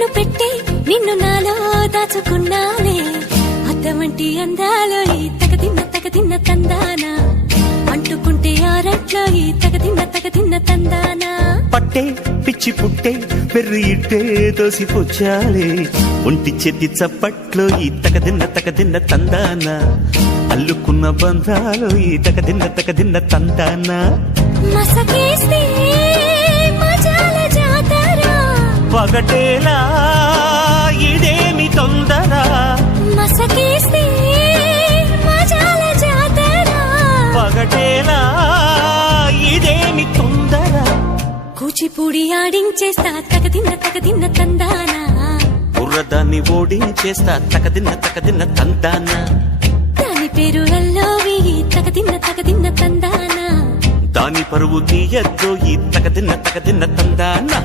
కన్ను పెట్టి నిన్ను నాలో దాచుకున్నానే అద్దమంటి అందాలో ఈ తగదిన్న తందానా అంటుకుంటే ఆరట్లో ఈ తగదిన్న తందానా పట్టే పిచ్చి పుట్టే పెర్రి ఇట్టే దోసిపుచ్చాలే ఒంటి చెట్టి చప్పట్లో ఈ తగదిన్న తందానా అల్లుకున్న బంధాలు ఈ తగదిన్న తందానా మసకేస్తే మజాల జాతర పగటేలా ఇదేమి తొందర మసకేస్తే మజాల జాతర పగటేలా ఇదేమి తొందర కూచిపూడి ఆడించేస్తా తగదిన్న తందానా బుర్రదాన్ని ఓడించేస్తా తగదిన్న తందానా దాని పేరు అల్లోవి తగదిన్న తందానా దాని పరువు తీయద్దు ఈ తగదిన్న తందానా